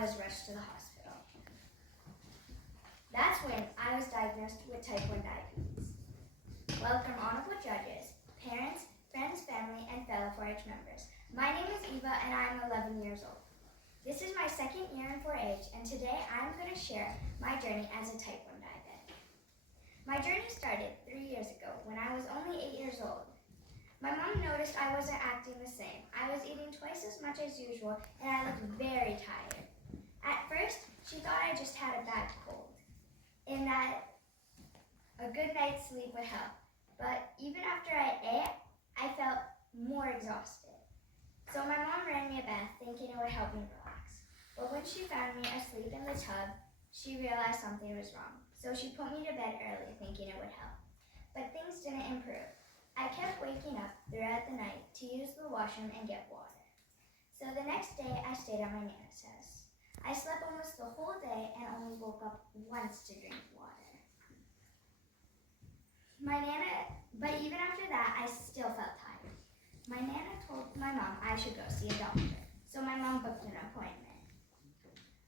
I was rushed to the hospital. That's when I was diagnosed with type 1 diabetes. Welcome, honorable judges, parents, friends, family, and fellow 4-H members. My name is Eva, and I am 11 years old. This is my second year in 4-H, and today I'm going to share my journey as a type 1 diabetic. My journey started 3 years ago when I was only 8 years old. My mom noticed I wasn't acting the same. I was eating twice as much as usual, and I looked very tired. At first, she thought I just had a bad cold, and that a good night's sleep would help. But even after I ate, I felt more exhausted. So my mom ran me a bath thinking it would help me relax. But when she found me asleep in the tub, she realized something was wrong. So she put me to bed early thinking it would help. But things didn't improve. I kept waking up throughout the night to use the washroom and get water. So the next day, I stayed at my Nana's house. I slept almost the whole day and only woke up once to drink water. But even after that, I still felt tired. My Nana told my mom I should go see a doctor, so my mom booked an appointment.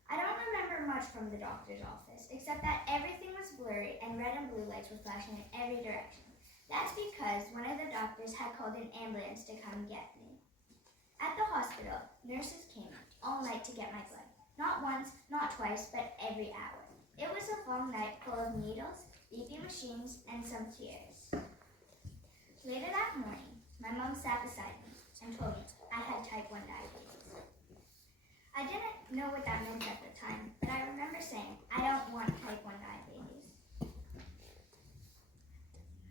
I don't remember much from the doctor's office, except that everything was blurry and red and blue lights were flashing in every direction. That's because one of the doctors had called an ambulance to come get me. At the hospital, nurses came all night to get my blood. Not once, not twice, but every hour. It was a long night full of needles, beeping machines, and some tears. Later that morning, my mom sat beside me and told me I had type 1 diabetes. I didn't know what that meant at the time, but I remember saying, I don't want type 1 diabetes.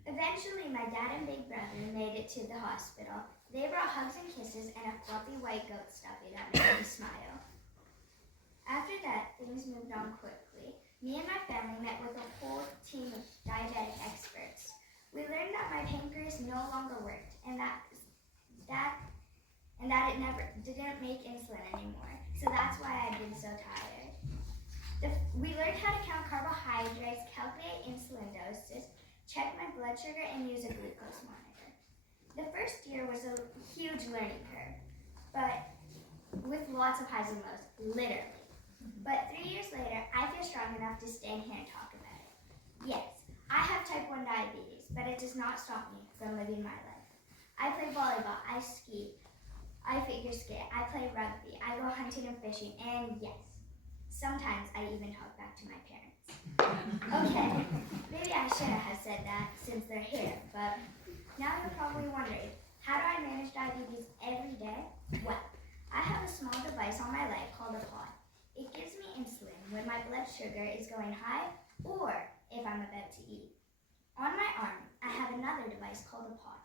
Eventually, my dad and big brother made it to the hospital. They brought hugs and kisses and a fluffy white goat stuffy that made me smile. After that, things moved on quickly. Me and my family met with a whole team of diabetic experts. We learned that my pancreas no longer worked and that it never didn't make insulin anymore. So that's why I've been so tired. We learned how to count carbohydrates, calculate insulin doses, check my blood sugar, and use a glucose monitor. The first year was a huge learning curve, but with lots of highs and lows, literally. But 3 years later, I feel strong enough to stand here and talk about it. Yes, I have type 1 diabetes, but it does not stop me from living my life. I play volleyball, I ski, I figure skate, I play rugby, I go hunting and fishing, and yes, sometimes I even talk back to my parents. Okay, maybe I shouldn't have said that since they're here, but now you're probably wondering, how do I manage diabetes every day? Well, I have a small device on my leg called a pod. It gives me insulin when my blood sugar is going high or if I'm about to eat. On my arm, I have another device called a pod,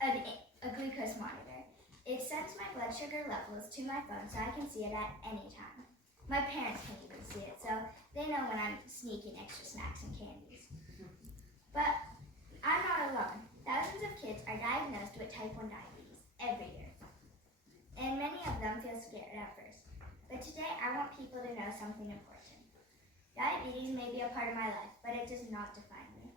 a glucose monitor. It sends my blood sugar levels to my phone so I can see it at any time. My parents can't even see it, so they know when I'm sneaking extra snacks and candies. But I'm not alone. Thousands of kids are diagnosed with type 1 diabetes every year, and many of them feel scared at first. But today, I want people to know something important. Diabetes may be a part of my life, but it does not define me.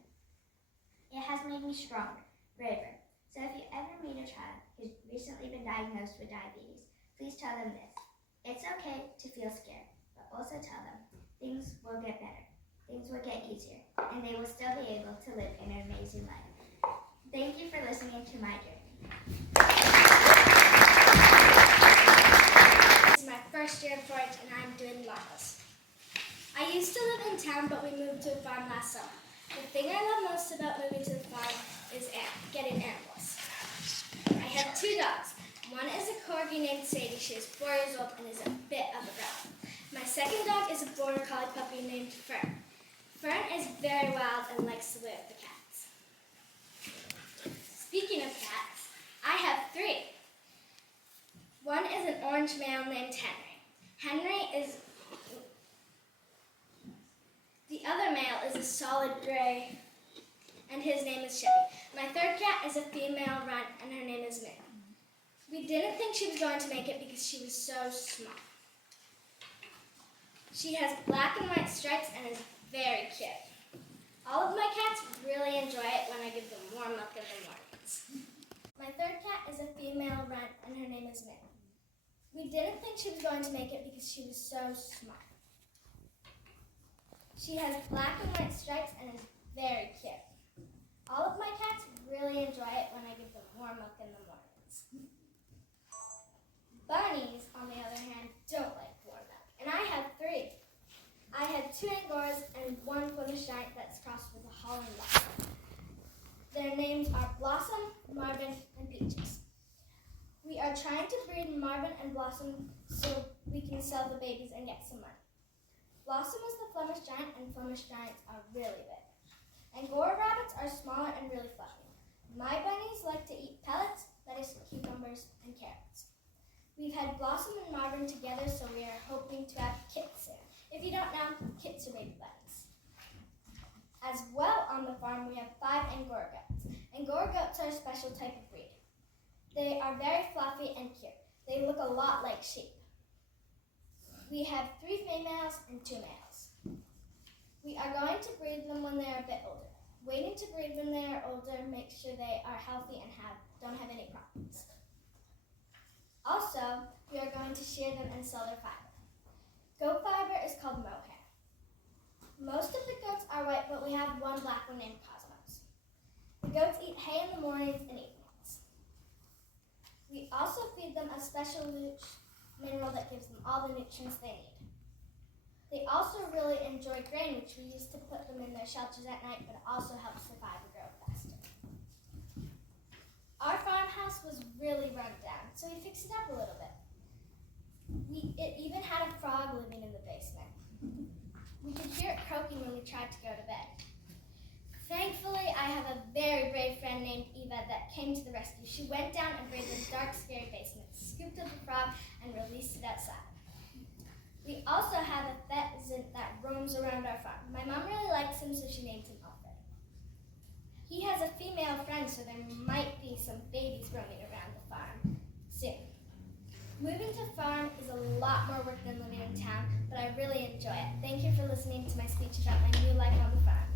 It has made me stronger, braver. So if you ever meet a child who's recently been diagnosed with diabetes, please tell them this. It's okay to feel scared, but also tell them things will get better, things will get easier, and they will still be able to live an amazing life. Thank you for listening to my journey. This is my first year of 4-H and I'm doing marvelous. I used to live in town, but we moved to a farm last summer. The thing I love most about moving to the farm is getting animals. I have 2 dogs. One is a corgi named Sadie. She is 4 years old and is a bit of a rebel. My second dog is a border collie puppy named Fern. Fern is very wild and likes to live with the cats. Speaking of cats, I have 3. One is an orange male named the other male is a solid gray, and his name is Chevy. My third cat is a female runt, and her name is Min. We didn't think she was going to make it because she was so small. She has black and white stripes and is very cute. All of my cats really enjoy it when I give them warm milk in the mornings. My third cat is a female runt, and her name is Min. We didn't think she was going to make it because she was so smart. She has black and white stripes and is very cute. All of my cats really enjoy it when I give them warm milk in the mornings. Bunnies, on the other hand, don't like warm milk, and I have 3. I have 2 Angoras and 1 Flemish Giant that's crossed with a Holland Blossom. Their names are Blossom, Marvin, and Peaches. We are trying to breed Marvin and Blossom so we can sell the babies and get some money. Blossom is the Flemish Giant, and Flemish Giants are really big. Angora rabbits are smaller and really fluffy. My bunnies like to eat pellets, lettuce, cucumbers, and carrots. We've had Blossom and Marvin together, so we are hoping to have kits soon. If you don't know, kits are baby bunnies. As well on the farm, we have 5 Angora goats. Angora goats are a special type of breed. They are very fluffy and cute. They look a lot like sheep. We have 3 females and 2 males. We are going to breed them when they are a bit older. Waiting to breed when they are older makes sure they are healthy and don't have any problems. Also, we are going to shear them and sell their fiber. Goat fiber is called mohair. Most of the goats are white, but we have 1 black one named Cosmos. The goats eat hay in the mornings and evenings. We also feed them a special mineral that gives them all the nutrients they need. They also really enjoy grain, which we use to put them in their shelters at night, but it also helps the fiber grow faster. Our farmhouse was really run down, so we fixed it up a little bit. It even had a frog living in the basement. We could hear it croaking when we tried to go to bed. Thankfully, I have a very brave friend named Eva that came to the rescue. She went down and braved the dark, scary basement, scooped up the frog, and released it outside. We also have a pheasant that roams around our farm. My mom really likes him, so she named him Alfred. He has a female friend, so there might be some babies roaming around the farm soon. Moving to farm is a lot more work than living in town, but I really enjoy it. Thank you for listening to my speech about my new life on the farm.